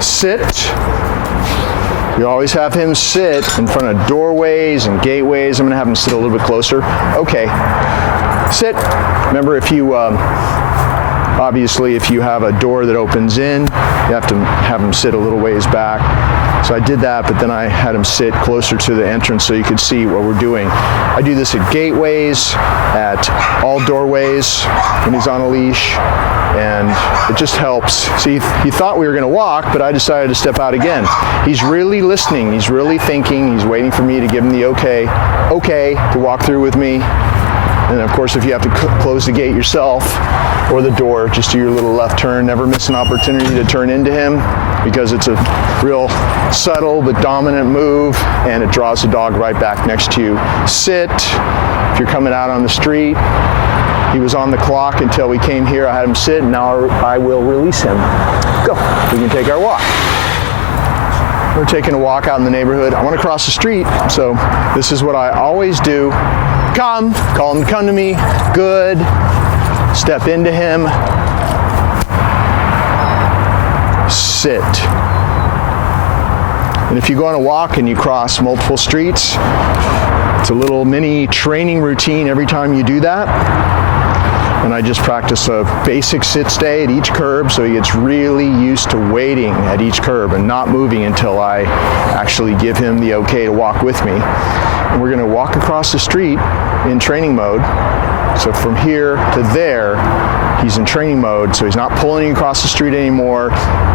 sit. You always have him sit in front of doorways and gateways. I'm going to have him sit a little bit closer. Okay, sit. Remember, if you, obviously, if you have a door that opens in, you have to have him sit a little ways back. So I did that, but then I had him sit closer to the entrance so you could see what we're doing. I do this at gateways, at all doorways when he's on a leash, and it just helps. See, he thought we were going to walk, but I decided to step out again. He's really listening. He's really thinking. He's waiting for me to give him the okay to walk through with me. And of course, if you have to close the gate yourself or the door, just do your little left turn. Never miss an opportunity to turn into him, because it's a real subtle but dominant move, and it draws the dog right back next to you. Sit. If you're coming out on the street, he was on the clock until we came here. I had him sit, and now I will release him. Go. We can take our walk. We're taking a walk out in the neighborhood. I want to cross the street, so this is what I always do. Come. Call him to come to me. Good. Step into him. Sit. And if you go on a walk and you cross multiple streets, it's a little mini training routine every time you do that. And I just practice a basic sit stay at each curb, so he gets really used to waiting at each curb and not moving until I actually give him the okay to walk with me. And we're going to walk across the street in training mode. So from here to there, he's in training mode, so he's not pulling you across the street anymore.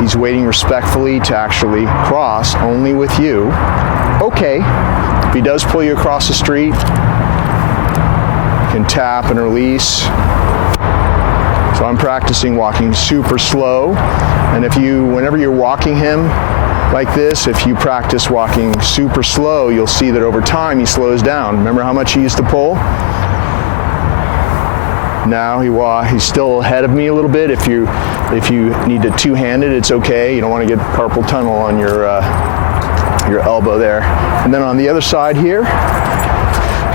He's waiting respectfully to actually cross, only with you. Okay, if he does pull you across the street, you can tap and release. So I'm practicing walking super slow, and whenever you're walking him like this, if you practice walking super slow, you'll see that over time he slows down. Remember how much he used to pull? Now he's still ahead of me a little bit. If you need to two-handed, it's okay. You don't want to get carpal tunnel on your elbow there. And then on the other side here,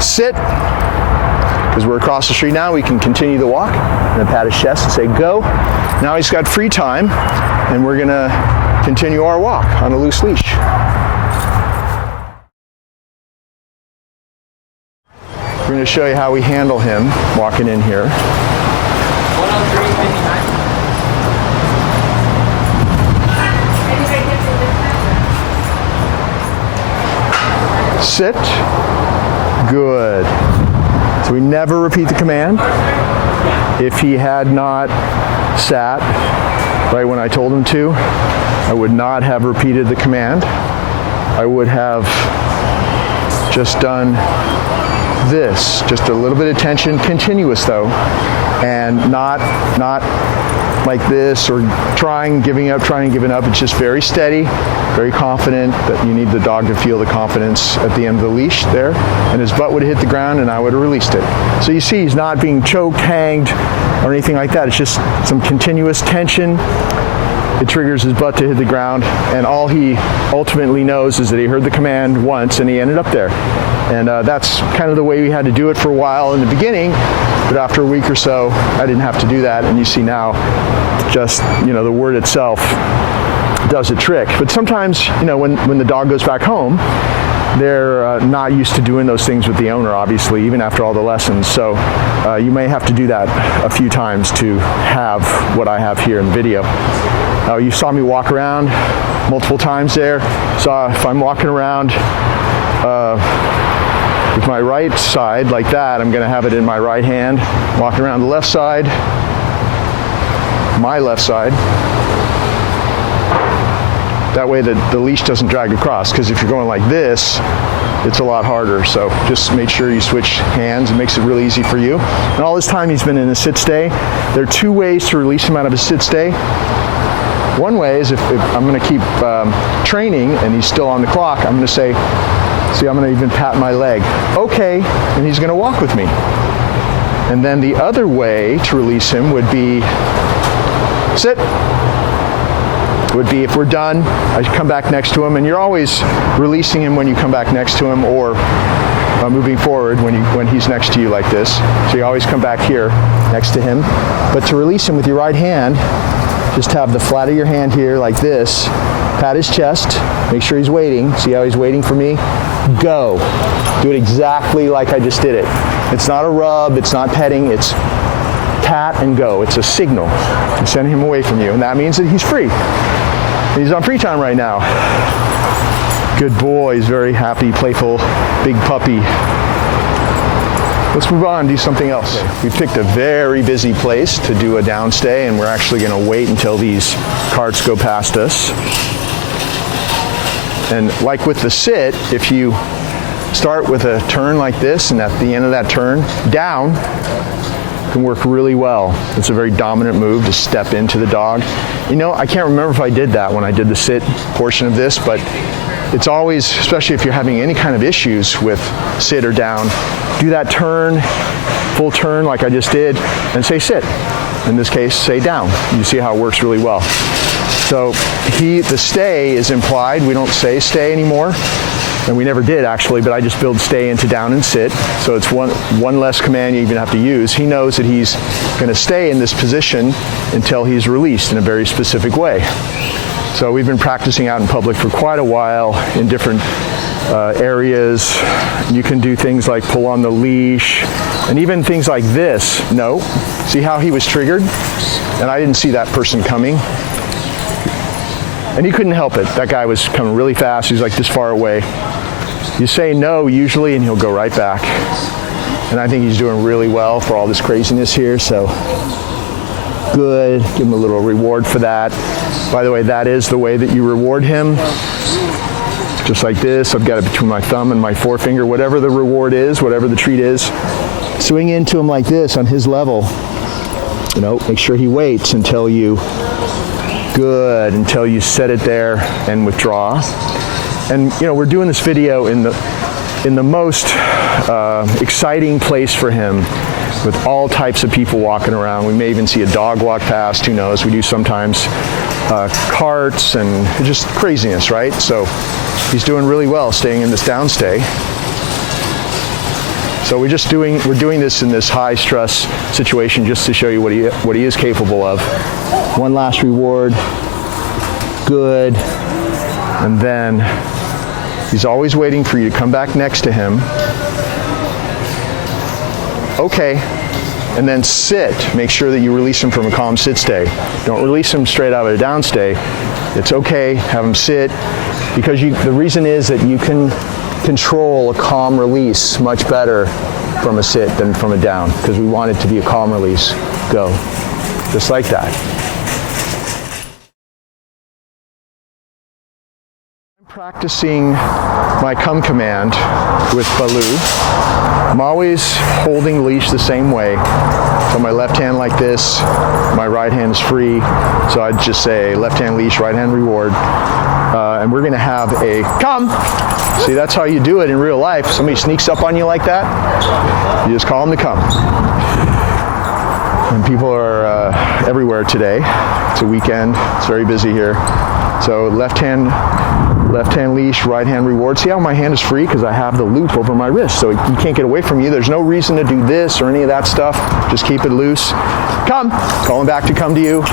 sit. Because we're across the street now, we can continue the walk. I'm going to pat his chest and say, go. Now he's got free time, and we're going to continue our walk on a loose leash. We're going to show you how we handle him walking in here. 103, sit. Good. So we never repeat the command. If he had not sat right when I told him to, I would not have repeated the command. I would have just done this, just a little bit of tension, continuous though, and not like this or trying and giving up. It's just very steady, very confident, that you need the dog to feel the confidence at the end of the leash there, and his butt would have hit the ground and I would have released it. So you see he's not being choked, hanged, or anything like that. It's just some continuous tension. It triggers his butt to hit the ground, and all he ultimately knows is that he heard the command once and he ended up there. And that's kind of the way we had to do it for a while in the beginning, but after a week or so, I didn't have to do that, and you see now, just, the word itself does a trick. But sometimes, when the dog goes back home, they're not used to doing those things with the owner, obviously, even after all the lessons. So you may have to do that a few times to have what I have here in the video. You saw me walk around multiple times there. So if I'm walking around with my right side like that, I'm going to have it in my right hand. Walking around the left side, my left side. That way the leash doesn't drag across, because if you're going like this, it's a lot harder. So just make sure you switch hands. It makes it really easy for you. And all this time he's been in a sit stay. There are two ways to release him out of a sit stay. One way is if I'm going to keep training and he's still on the clock, I'm going to say, see, I'm going to even pat my leg. Okay, and he's going to walk with me. And then the other way to release him would be sit. Would be if we're done, I come back next to him, and you're always releasing him when you come back next to him, or moving forward when he's next to you like this. So you always come back here next to him. But to release him with your right hand, just have the flat of your hand here like this, pat his chest, make sure he's waiting. See how he's waiting for me? Go. Do it exactly like I just did it. It's not a rub, it's not petting, it's pat and go. It's a signal. I'm sending him away from you, and that means that he's free. He's on free time right now. Good boy, he's very happy, playful, big puppy. Let's move on, do something else. Okay. We picked a very busy place to do a downstay, and we're actually going to wait until these carts go past us. And like with the sit, if you start with a turn like this, and at the end of that turn, down, can work really well. It's a very dominant move to step into the dog. You know, I can't remember if I did that when I did the sit portion of this, but it's always, especially if you're having any kind of issues with sit or down, do that turn, full turn like I just did, and say sit. In this case, say down. You see how it works really well. So the stay is implied. We don't say stay anymore, and we never did actually, but I just build stay into down and sit. So it's one less command you even have to use. He knows that he's going to stay in this position until he's released in a very specific way. So we've been practicing out in public for quite a while in different areas. You can do things like pull on the leash, and even things like this. No. See how he was triggered? And I didn't see that person coming. And he couldn't help it. That guy was coming really fast. He's like this far away. You say no usually, and he'll go right back. And I think he's doing really well for all this craziness here. So good. Give him a little reward for that. By the way, that is the way that you reward him. Just like this. I've got it between my thumb and my forefinger. Whatever the reward is, whatever the treat is, swing into him like this on his level. You know, make sure he waits until you set it there and withdraw. And you know, we're doing this video in the most exciting place for him, with all types of people walking around. We may even see a dog walk past, who knows. We do sometimes carts and just craziness, right? So he's doing really well staying in this downstay. So we're doing this in this high stress situation just to show you what he is capable of. One last reward. Good. And then he's always waiting for you to come back next to him. Okay. And then sit. Make sure that you release him from a calm sit stay. Don't release him straight out of a down stay. It's okay. Have him sit, because the reason is that you can control a calm release much better from a sit than from a down, because we want it to be a calm release. Go. Just like that. I'm practicing my come command with Baloo. I'm always holding the leash the same way. So my left hand like this, my right hand is free. So I'd just say left hand leash, right hand reward. And we're gonna have a come. See, that's how you do it in real life. Somebody sneaks up on you like that, you just call them to come. And people are everywhere today. It's a weekend, it's very busy here. So left hand leash, right hand reward. See how my hand is free? Because I have the loop over my wrist, so you can't get away from you. There's no reason to do this or any of that stuff. Just keep it loose. Come. Call him back to come to you.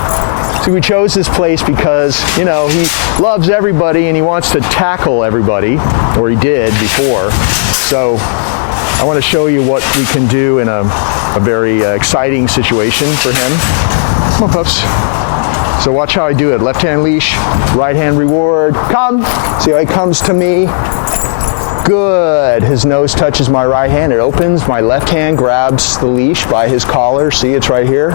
So we chose this place because, you know, he loves everybody and he wants to tackle everybody, or he did before. So I want to show you what we can do in a very exciting situation for him. Come on, pups. So watch how I do it. Left hand leash, right hand reward. Come. See how he comes to me? Good. His nose touches my right hand. It opens. My left hand grabs the leash by his collar. See, it's right here.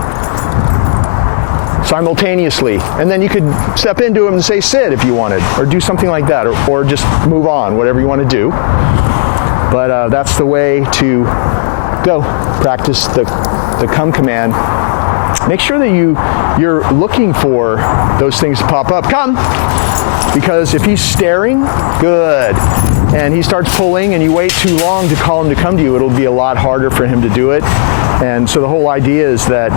Simultaneously. And then you could step into him and say sit if you wanted, or do something like that, or just move on, whatever you want to do. But that's the way to go. Practice the come command. Make sure that you're looking for those things to pop up. Come! Because if he's staring, good, and he starts pulling and you wait too long to call him to come to you, it'll be a lot harder for him to do it. And so the whole idea is that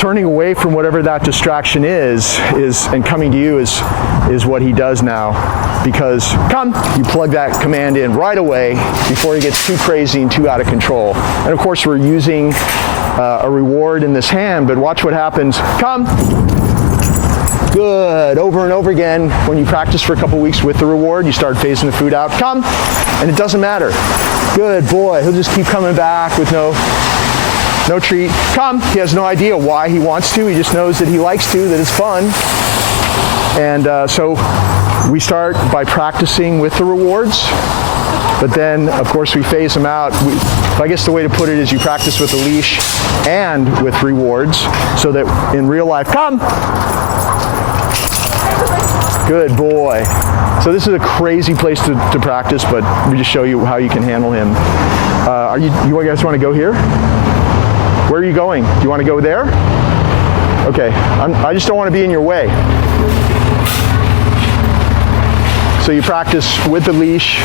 turning away from whatever that distraction is and coming to you is what he does now. Because come, you plug that command in right away before he gets too crazy and too out of control. And of course we're using a reward in this hand, but watch what happens. Come. Good. Over and over again. When you practice for a couple weeks with the reward, you start phasing the food out. Come. And it doesn't matter. Good boy. He'll just keep coming back with no treat. Come. He has no idea why he wants to. He just knows that he likes to, that it's fun. And so we start by practicing with the rewards. But then, of course, we phase them out. I guess the way to put it is you practice with a leash and with rewards so that in real life, come. Good boy. So this is a crazy place to practice, but we just show you how you can handle him. You guys want to go here? Where are you going? Do you want to go there? Okay, I just don't want to be in your way. So you practice with the leash,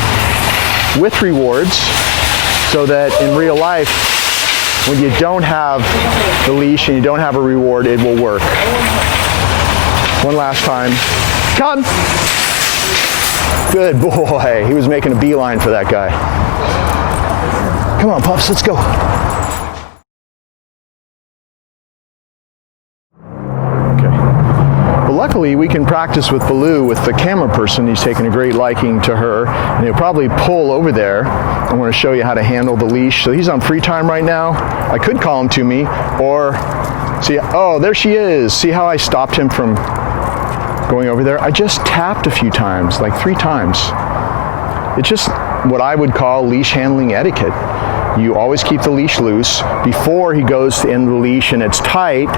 with rewards, so that in real life, when you don't have the leash and you don't have a reward, it will work. One last time. Come. Good boy. He was making a beeline for that guy. Come on, pups, let's go. Luckily, we can practice with Baloo with the camera person. He's taken a great liking to her, and he'll probably pull over there. I want to show you how to handle the leash. So he's on free time right now. I could call him to me, or see, oh, there she is. See how I stopped him from going over there? I just tapped a few times, like 3 times. It's just what I would call leash handling etiquette. You always keep the leash loose before he goes to end the leash and it's tight.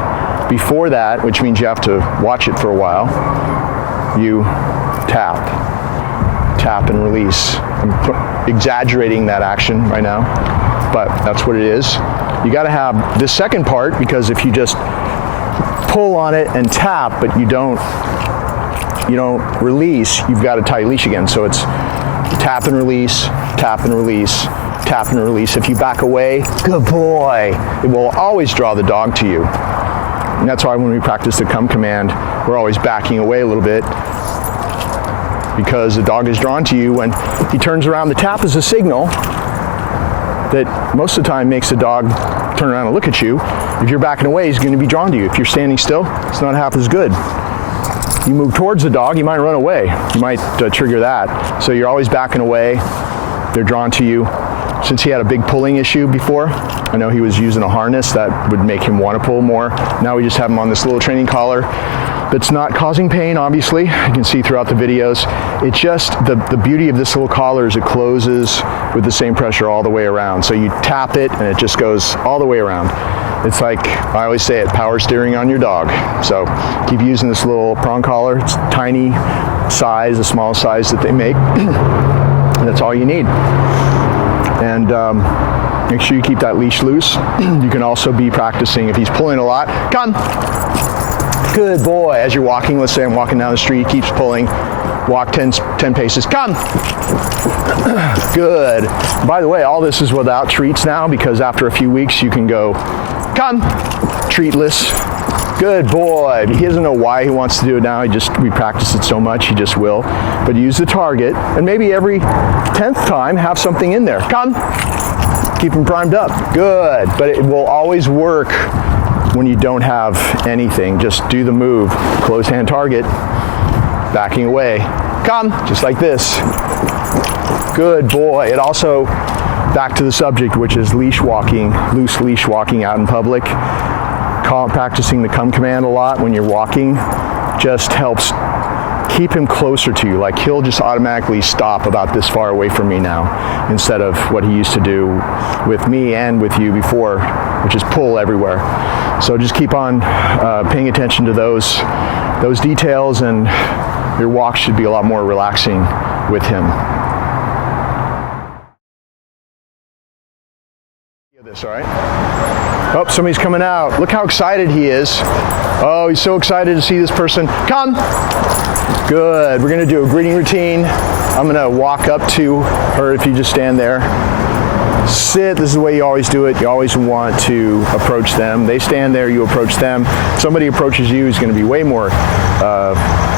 Before that, which means you have to watch it for a while, you tap and release. I'm exaggerating that action right now, but that's what it is. You got to have this second part, because if you just pull on it and tap, but you don't release, you've got a tight leash again. So it's tap and release, tap and release, tap and release. If you back away, good boy, it will always draw the dog to you. And that's why when we practice the come command, we're always backing away a little bit, because the dog is drawn to you. When he turns around, the tap is a signal that most of the time makes the dog turn around and look at you. If you're backing away, he's going to be drawn to you. If you're standing still, it's not half as good. You move towards the dog, you might run away. You might trigger that. So you're always backing away. They're drawn to you. Since he had a big pulling issue before, I know he was using a harness that would make him want to pull more. Now we just have him on this little training collar that's not causing pain, obviously. You can see throughout the videos. It's just the beauty of this little collar is it closes with the same pressure all the way around. So you tap it and it just goes all the way around. It's like, I always say it, power steering on your dog. So keep using this little prong collar. It's tiny size, the smallest size that they make. And that's all you need. And make sure you keep that leash loose. You can also be practicing if he's pulling a lot. Come. Good boy. As you're walking, let's say I'm walking down the street, he keeps pulling. Walk 10 paces. Come. Good. By the way, all this is without treats now, because after a few weeks you can go, come, treatless. Good boy. He doesn't know why he wants to do it now. We practice it so much, he just will. But use the target, and maybe every 10th time have something in there. Come. Keep him primed up. Good. But it will always work when you don't have anything. Just do the move. Closed hand target. Backing away. Come. Just like this. Good boy. It also, back to the subject, which is leash walking, loose leash walking out in public. Practicing the come command a lot when you're walking just helps keep him closer to you. Like, he'll just automatically stop about this far away from me now, instead of what he used to do with me and with you before, which is pull everywhere. So just keep on paying attention to those details, and your walk should be a lot more relaxing with him. This, all right? Oh, somebody's coming out. Look how excited he is. Oh, he's so excited to see this person. Come. Good. We're going to do a greeting routine. I'm going to walk up to her if you just stand there. Sit. This is the way you always do it. You always want to approach them. They stand there, you approach them. If somebody approaches you, he's going to be way more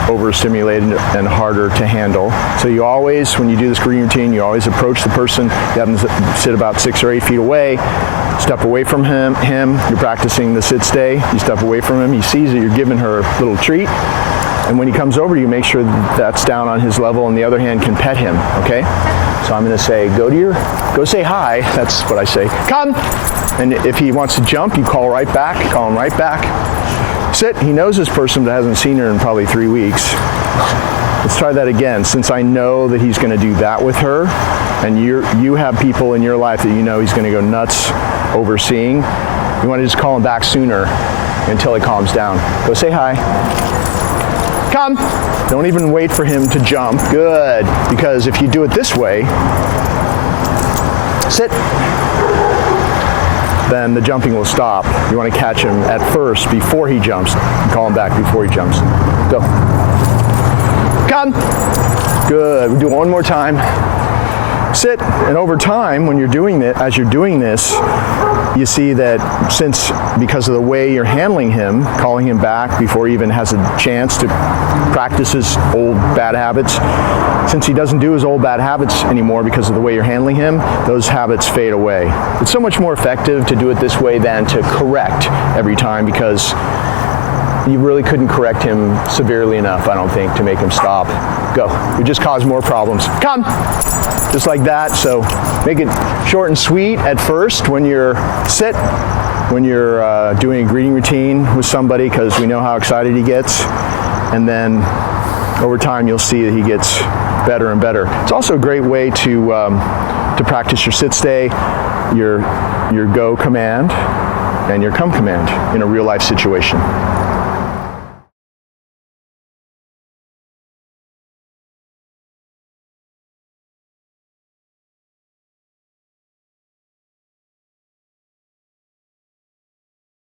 overstimulated and harder to handle. So you always, when you do this greeting routine, you always approach the person. You have them sit about 6 or 8 feet away. Step away from him. You're practicing the sit stay. You step away from him. He sees that you're giving her a little treat. And when he comes over to you, make sure that's down on his level and the other hand can pet him, okay? So I'm gonna say, go say hi. That's what I say. Come! And if he wants to jump, you call right back, call him right back. Sit. He knows this person but hasn't seen her in probably 3 weeks. Let's try that again. Since I know that he's gonna do that with her, and you have people in your life that you know he's gonna go nuts overseeing, you wanna just call him back sooner until he calms down. Go say hi. Come. Don't even wait for him to jump. Good. Because if you do it this way, sit, then the jumping will stop. You want to catch him at first before he jumps. Call him back before he jumps. Go. Come. Good. We'll do it one more time. Sit. And over time, when you're doing it, as you're doing this, you see that because of the way you're handling him, calling him back before he even has a chance to practice his old bad habits, since he doesn't do his old bad habits anymore because of the way you're handling him, those habits fade away. It's so much more effective to do it this way than to correct every time, because you really couldn't correct him severely enough, I don't think, to make him stop. Go. You just cause more problems. Come! Just like that. So make it short and sweet at first when you're when you're doing a greeting routine with somebody, because we know how excited he gets. And then over time you'll see that he gets better and better. It's also a great way to practice your sit stay, your go command, and your come command in a real life situation.